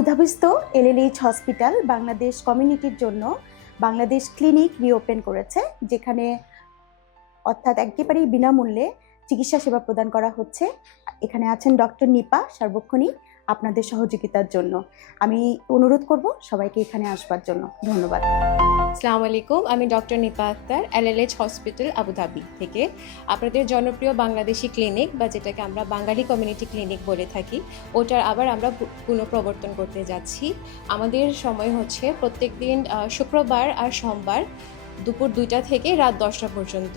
আবুধাবিস্থ এলএলএইচ hospital Bangladesh কমিউনিটির জন্য Bangladesh clinic reopen করেছে, যেখানে অর্থাৎ একেবারেই বিনামূল্যে চিকিৎসা সেবা প্রদান করা হচ্ছে। এখানে আছেন ডক্টর নিপা সার্বক্ষণিক আপনাদের সহযোগিতার জন্য। আমি অনুরোধ করব সবাইকে এখানে আসবার জন্য। ধন্যবাদ। আসসালামু আলাইকুম, আমি doctor Nipa Akter, LLH hospital Abu Dhabi থেকে আপনাদের জনপ্রিয় বাংলাদেশি ক্লিনিক বা যেটাকে আমরা বাঙালি কমিউনিটি ক্লিনিক বলে থাকি, ওটার আবার আমরা পুনঃপ্রবর্তন করতে যাচ্ছি। আমাদের সময় হচ্ছে প্রত্যেক দিন শুক্রবার আর সোমবার দুপুর 2টা থেকে রাত 10টা পর্যন্ত।